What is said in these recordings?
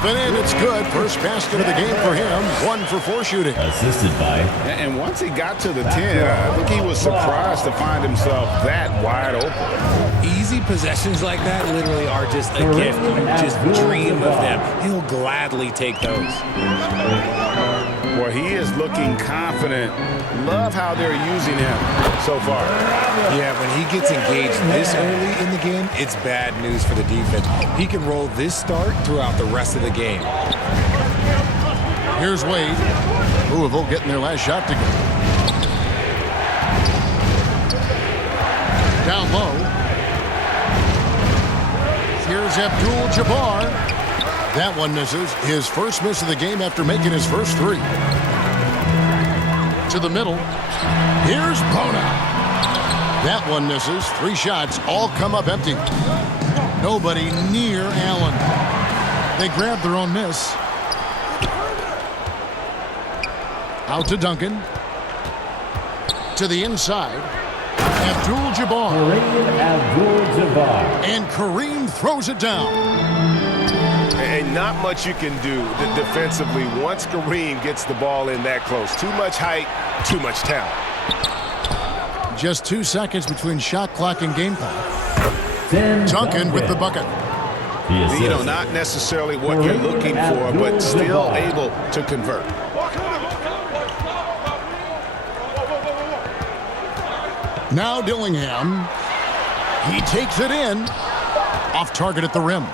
Up and in, it's good. First basket of the game for him. 1 for 4 shooting. Assisted by. And once he got to the 10, I think he was surprised to find himself that wide open. Easy possessions like that literally are just a gift. You just dream of them. He'll gladly take those. Well, he is looking confident. Love how they're using him so far. Yeah, when he gets engaged this early in the game, it's bad news for the defense. He can roll this start throughout the rest of the game. Here's Wade. Louisville getting their last shot to go. Down low. Here's Abdul-Jabbar. That one misses. His first miss of the game after making his first 3. To the middle. Here's Bona. That one misses. 3 shots all come up empty. Nobody near Allen. They grab their own miss. Out to Duncan. To the inside. Abdul-Jabbar. And Kareem throws it down. And not much you can do defensively once Kareem gets the ball in that close. Too much height, too much talent. Just 2 seconds between shot clock and game clock. Duncan with the bucket. You know, not necessarily what you're looking for, but still able to convert. Now Dillingham. He takes it in. Off target at the rim.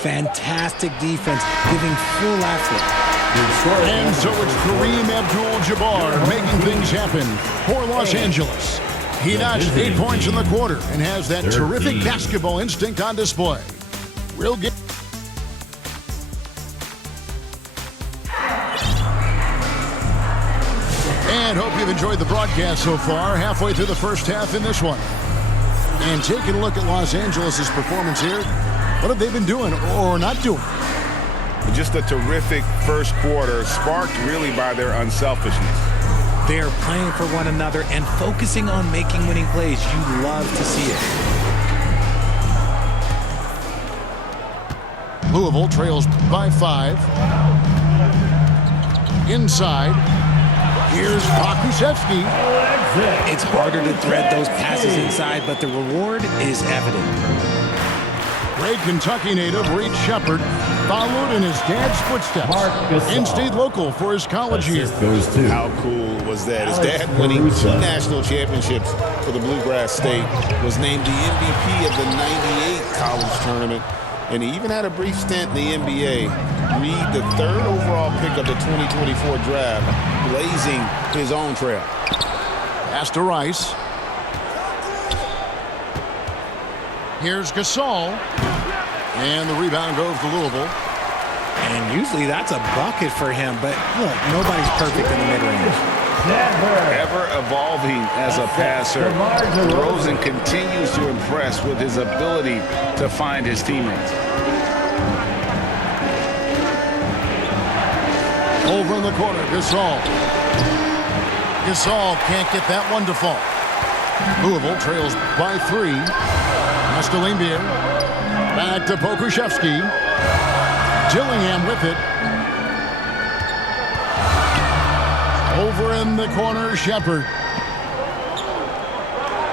Fantastic defense, giving full effort. And so it's Kareem Abdul-Jabbar making things happen for Los Angeles. He notched 8 points in the quarter and has that terrific basketball instinct on display. Real game. And hope you've enjoyed the broadcast so far. Halfway through the first half in this one. And taking a look at Los Angeles' performance here. What have they been doing or not doing? Just a terrific first quarter, sparked really by their unselfishness. They're playing for one another and focusing on making winning plays. You love to see it. Louisville trails by 5. Inside. Here's Pokusevski. It's harder to thread those passes inside, but the reward is evident. Great Kentucky native Reed Shepard followed in his dad's footsteps and stayed local for his college years. How cool was that? His dad winning 2 national championships for the Bluegrass State, was named the MVP of the '98 college tournament, and he even had a brief stint in the NBA. Reed, the 3rd overall pick of the 2024 draft, blazing his own trail. Pass to Rice. Here's Gasol. And the rebound goes to Louisville. And usually that's a bucket for him, but look, nobody's perfect in the mid-range. Ever evolving as a passer, Rosen continues to impress with his ability to find his teammates. Over in the corner, Gasol. Gasol can't get that one to fall. Louisville trails by 3. Mascalimbier. Back to Pokusevski. Dillingham with it. Over in the corner, Shepard.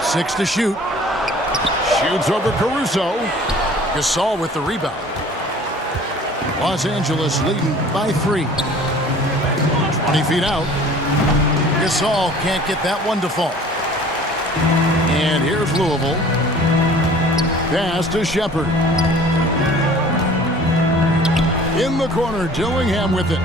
6 to shoot. Shoots over Caruso. Gasol with the rebound. Los Angeles leading by 3. 20 feet out. Gasol can't get that one to fall. And here's Louisville. Pass to Shepard. In the corner, Dillingham with it.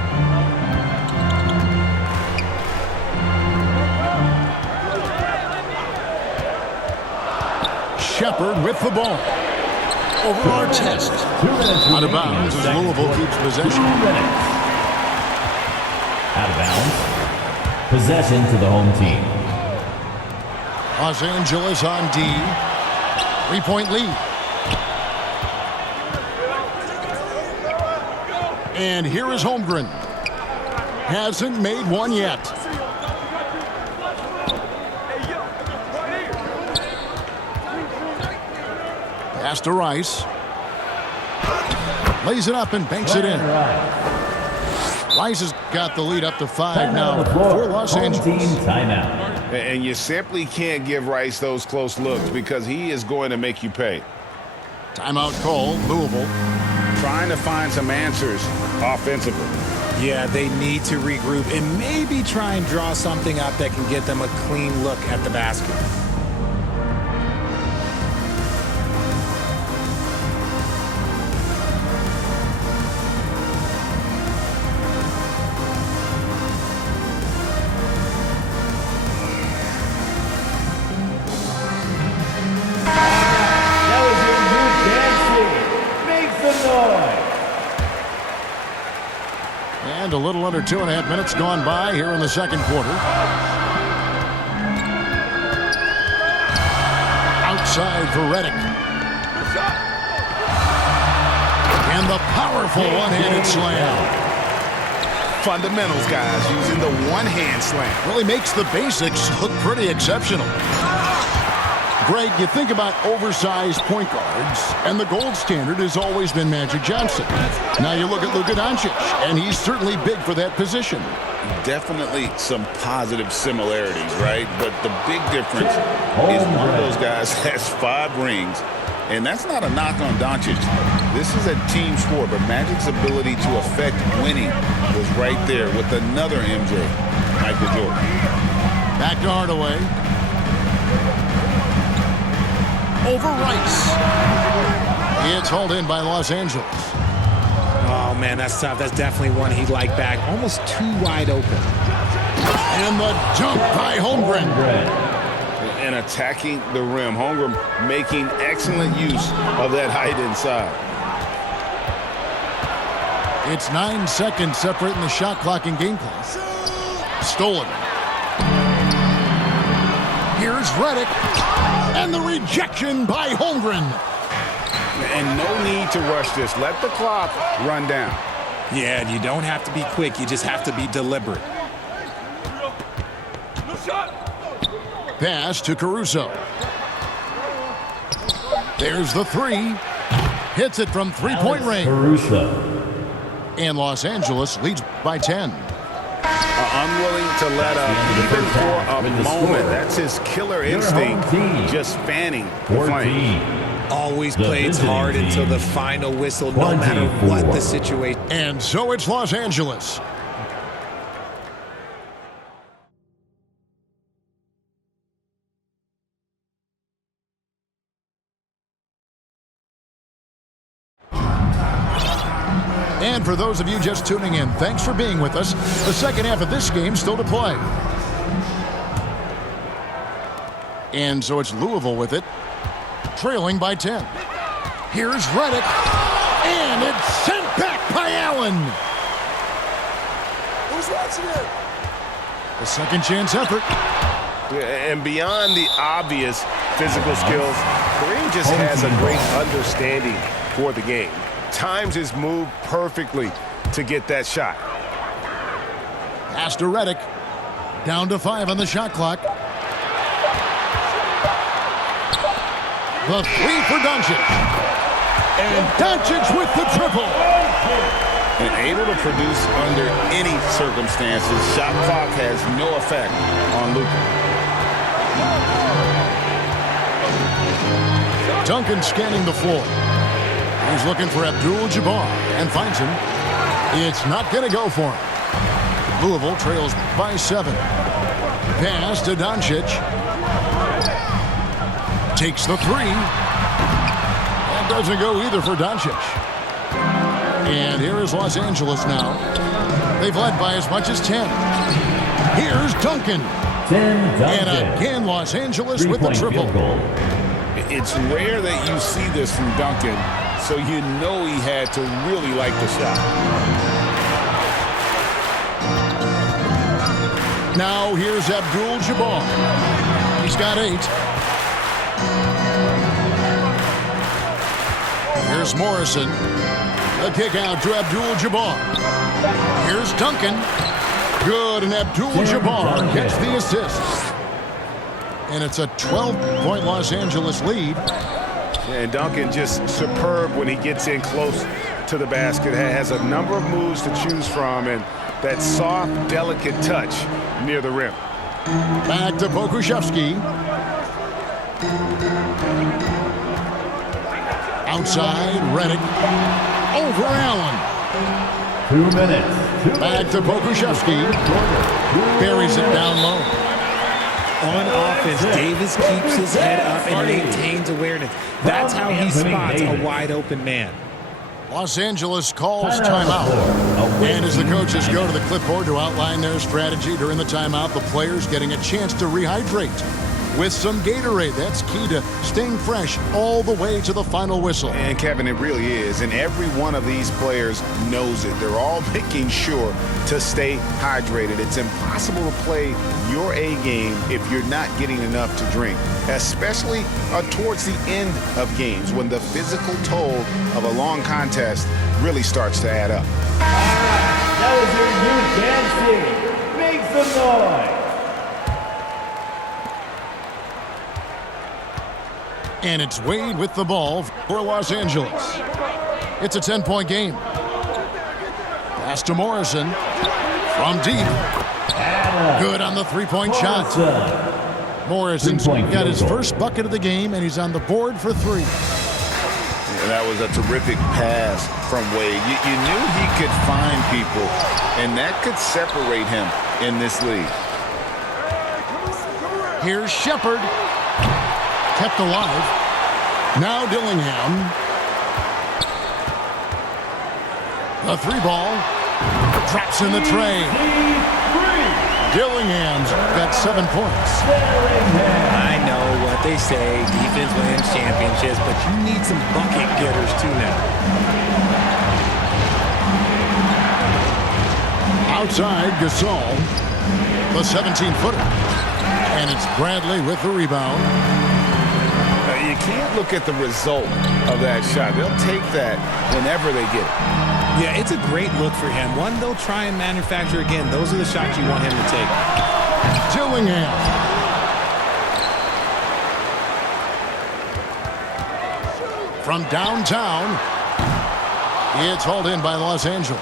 Shepard with the ball. Over Artest. Out of bounds as Louisville keeps possession. Out of bounds. Possession to the home team. Los Angeles on D. 3-point lead. And here is Holmgren. Hasn't made one yet. Pass to Rice. Lays it up and banks it in. Rice has got the lead up to 5 now for Los Angeles. Team timeout. And you simply can't give Rice those close looks because he is going to make you pay. Timeout call, Louisville. Trying to find some answers offensively. Yeah, they need to regroup and maybe try and draw something up that can get them a clean look at the basket. And a little under 2.5 minutes gone by here in the second quarter. Outside for Reddick. And the powerful one-handed slam. Fundamentals, guys, using the one-hand slam. Really makes the basics look pretty exceptional. Greg, you think about oversized point guards, and the gold standard has always been Magic Johnson. Now you look at Luka Doncic, and he's certainly big for that position. Definitely some positive similarities, right? But the big difference is one of those guys has 5 rings, and that's not a knock on Doncic. This is a team sport, but Magic's ability to affect winning was right there with another MJ, Michael Jordan. Back to Hardaway. Over Rice. It's hauled in by Los Angeles. Oh, man, that's tough. That's definitely one he'd like back. Almost too wide open. And the dunk by Holmgren. And attacking the rim. Holmgren making excellent use of that height inside. It's 9 seconds separating the shot clock and game clock. Stolen. Here's Reddick. And the rejection by Holmgren. And no need to rush this. Let the clock run down. Yeah, you don't have to be quick. You just have to be deliberate. Pass to Caruso. There's the 3. Hits it from three-point range. Caruso. And Los Angeles leads by 10. Unwilling to let up even for a moment. That's his killer instinct. Just fanning the flame. Always plays hard until the final whistle, no matter what the situation. And so it's Los Angeles. And for those of you just tuning in, thanks for being with us. The second half of this game still to play. And so it's Louisville with it, trailing by 10. Here's Reddick, and it's sent back by Allen. Who's watching it? A second chance effort. And beyond the obvious physical skills, Kareem just has a great understanding for the game. Times his move perfectly to get that shot. Pass to Reddick. Down to 5 on the shot clock. The 3 for Doncic. And Doncic with the triple. And able to produce under any circumstances. Shot clock has no effect on Luka. Duncan scanning the floor. He's looking for Abdul-Jabbar and finds him. It's not going to go for him. Louisville trails by 7. Pass to Doncic. Takes the 3. That doesn't go either for Doncic. And here is Los Angeles now. They've led by as much as 10. Here's Duncan. 10 Duncan. And again, Los Angeles with the triple. It's rare that you see this from Duncan, so you know he had to really like the shot. Now here's Abdul-Jabbar. He's got 8. Here's Morrison. The kick out to Abdul-Jabbar. Here's Duncan. Good, and Abdul-Jabbar gets the assist. And it's a 12-point Los Angeles lead. And Duncan just superb when he gets in close to the basket, has a number of moves to choose from, and that soft, delicate touch near the rim. Back to Pokusevski. Outside, Redick. Over Allen. 2 minutes. Back to Pokusevski. Buries it down low. On offense, Davis keeps his head up and maintains awareness. That's how he spots a wide-open man. Los Angeles calls timeout. And as the coaches go to the clipboard to outline their strategy during the timeout, the players getting a chance to rehydrate with some Gatorade. That's key to staying fresh all the way to the final whistle. And Kevin, it really is. And every one of these players knows it. They're all making sure to stay hydrated. It's impossible to play your A game if you're not getting enough to drink, especially towards the end of games when the physical toll of a long contest really starts to add up. That was your new dance team. Make some noise. And it's Wade with the ball for Los Angeles. It's a 10-point game. Pass to Morrison. From deep. Good on the three-point shot. Morrison's got his first bucket of the game, and he's on the board for 3. And that was a terrific pass from Wade. You knew he could find people, and that could separate him in this league. Here's Shepard. Kept alive. Now Dillingham. The 3-ball. Drops in the tray. Dillingham's got 7 points. I know what they say, defense wins championships, but you need some bucket getters too now. Outside, Gasol. The 17-footer. And it's Bradley with the rebound. You can't look at the result of that shot. They'll take that whenever they get it. Yeah, it's a great look for him. One they'll try and manufacture again. Those are the shots you want him to take. Dillingham. From downtown, it's hauled in by Los Angeles.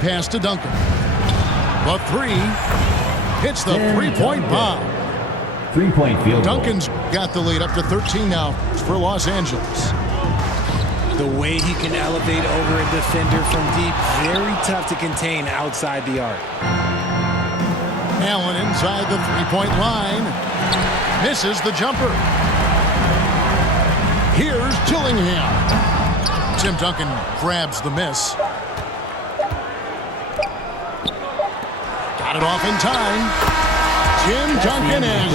Pass to Duncan. The 3 hits the 3-point bomb. 3-point field goal. Duncan's got the lead up to 13 now for Los Angeles. The way he can elevate over a defender from deep, very tough to contain outside the arc. Allen inside the 3-point line. Misses the jumper. Here's Dillingham. Tim Duncan grabs the miss. Got it off in time. Tim Duncan has